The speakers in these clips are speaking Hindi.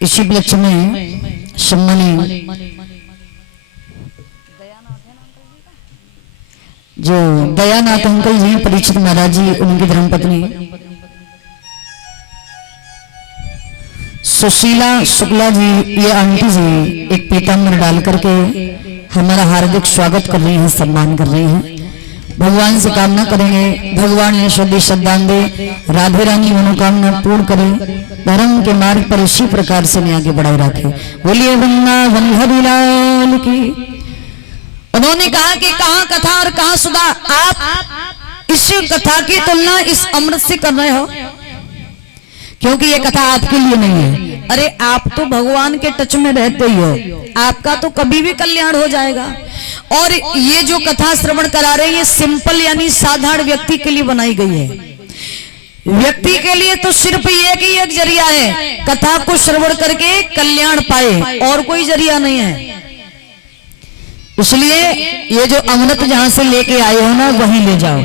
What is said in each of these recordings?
इसी उपलक्ष्य में सम्मानी जो दयानाथ अंकल जी परीक्षित महाराज जी, उनकी धर्मपत्नी सुशीला शुक्ला जी, ये आंटी जी एक पीताम्बर डाल करके हमारा हार्दिक स्वागत कर रही हैं, सम्मान कर रही हैं। भगवान से कामना करेंगे भगवान ने शुद्धि श्रद्धान दे, राधे रानी मनोकामना पूर्ण करे, धर्म के मार्ग पर इसी प्रकार से आगे बढ़ाए रखे। बोलिए वृंदावन हरि लाल की। उन्होंने कहा कि कहाँ कथा और कहाँ सुधा, आप इस कथा की तुलना इस अमृत से कर रहे हो, क्योंकि ये कथा आपके लिए नहीं है। अरे आप तो भगवान के टच में रहते ही हो, आपका तो कभी भी कल्याण हो जाएगा। और ये जो कथा श्रवण करा रहे हैं, ये सिंपल यानी साधारण व्यक्ति के लिए बनाई गई है। व्यक्ति के लिए तो सिर्फ एक जरिया है, कथा को श्रवण करके कल्याण पाए, और कोई जरिया नहीं है। इसलिए ये जो अमृत जहां से लेके आए हो ना, वहीं ले जाओ।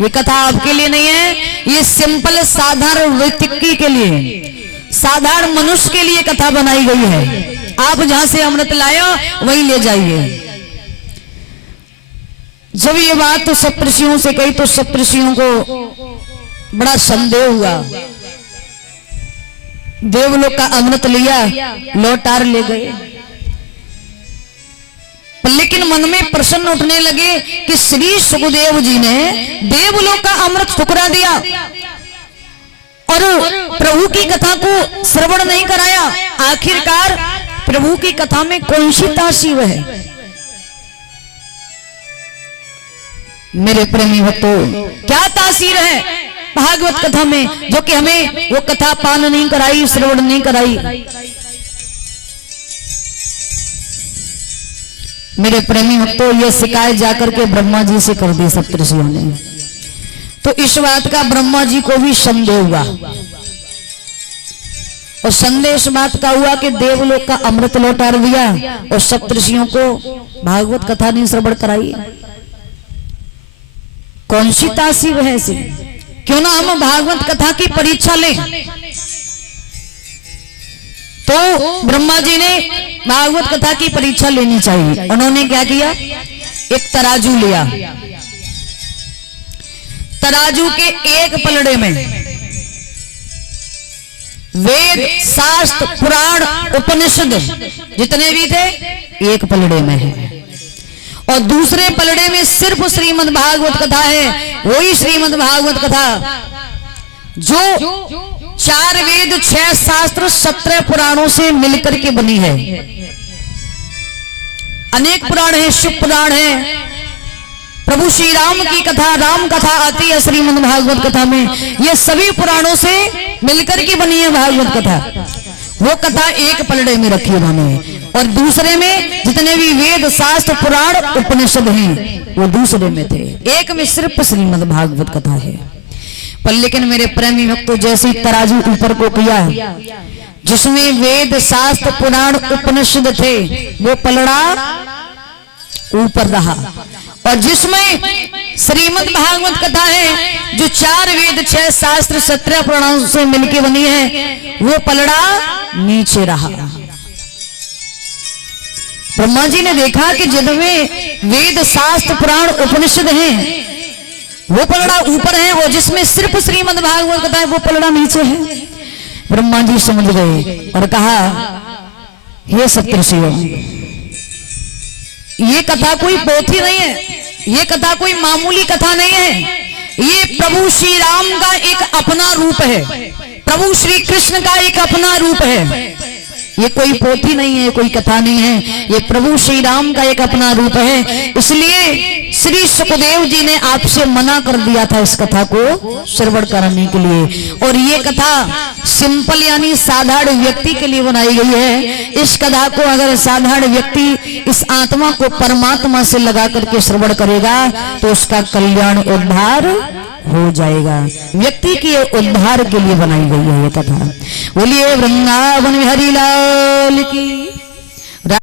ये कथा आपके लिए नहीं है, ये सिंपल साधारण व्यक्ति के लिए, साधारण मनुष्य के लिए कथा बनाई गई है। आप जहां से अमृत लाए हो वहीं ले जाइए। जब ये बात तो सप्तऋषियों से कही तो सप्तऋषियों को बड़ा संदेह हुआ। देवलोक का अमृत लिया, लौटार ले गए, लेकिन मन में प्रश्न उठने लगे कि श्री सुखदेव जी ने देवलोक का अमृत ठुकरा दिया और प्रभु की कथा को श्रवण नहीं कराया। आखिरकार प्रभु की कथा में कौन सी तासीर है? मेरे प्रेमी भक्तों, क्या तासीर है भागवत कथा में, जो कि हमें वो कथा पान नहीं कराई, श्रवण नहीं कराई। मेरे प्रेमी भक्तों, ये शिकायत जाकर के ब्रह्मा जी से कर दी सप्तऋषियों ने। तो इस बात का ब्रह्मा जी को भी संदेह हुआ, और संदेह इस बात का हुआ कि देवलोक का अमृत लौटा दिया और सप्तऋषियों को भागवत कथा नहीं श्रवण कराई। कौन सी तासीर है ऐसी? क्यों ना हम भागवत कथा की परीक्षा लें। तो ब्रह्मा जी ने भागवत कथा की परीक्षा लेनी चाहिए। उन्होंने क्या किया? एक तराजू लिया, तराजू के एक पलड़े में वेद शास्त्र पुराण उपनिषद जितने भी थे एक पलड़े में है, और दूसरे पलड़े में सिर्फ श्रीमद् भागवत कथा है। वही श्रीमद् भागवत कथा जो 4 वेद 6 शास्त्र 17 पुराणों से मिलकर के बनी है। अनेक पुराण है, शिव पुराण है, प्रभु श्री राम की कथा, राम कथा आती है श्रीमद् भागवत कथा में। ये सभी पुराणों से मिलकर के बनी है भागवत कथा। वो कथा एक पलड़े में रखी उन्होंने, और दूसरे में जितने भी वेद शास्त्र पुराण उपनिषद हैं वो दूसरे में थे। एक में सिर्फ श्रीमद् भागवत कथा है। पर लेकिन मेरे प्रेमी भक्तों, जैसे तराजू ऊपर को किया, जिसमें वेद शास्त्र पुराण उपनिषद थे वो पलड़ा ऊपर रहा, और जिसमें श्रीमद् भागवत कथा है जो 4 वेद 6 शास्त्र 17 पुराणों से मिलकर बनी है वो पलड़ा नीचे रहा। ब्रह्मा जी ने देखा कि जिनमें वेद शास्त्र पुराण उपनिषद हैं वो पलड़ा ऊपर है, और जिसमें सिर्फ श्रीमद् भागवत कथा है वो पलड़ा नीचे है। ब्रह्मा जी समझ गए और कहा, हे सप्तऋषियों, ये कथा कोई पोथी नहीं है, ये कथा कोई मामूली कथा नहीं है, ये प्रभु श्री राम का एक अपना रूप है, प्रभु श्री कृष्ण का एक अपना रूप है। ये कोई पोथी नहीं है, कोई कथा नहीं है, ये प्रभु श्री राम का एक अपना रूप है। इसलिए श्री सुखदेव जी ने आपसे मना कर दिया था इस कथा को श्रवण करने के लिए। और ये कथा सिंपल यानी साधारण व्यक्ति के लिए बनाई गई है। इस कथा को अगर साधारण व्यक्ति इस आत्मा को परमात्मा से लगा करके श्रवण करेगा तो उसका कल्याण उद्धार हो जाएगा। व्यक्ति के उद्धार के लिए बनाई गई है ये कथा। बोलिए वृंदावन हरि लाल की।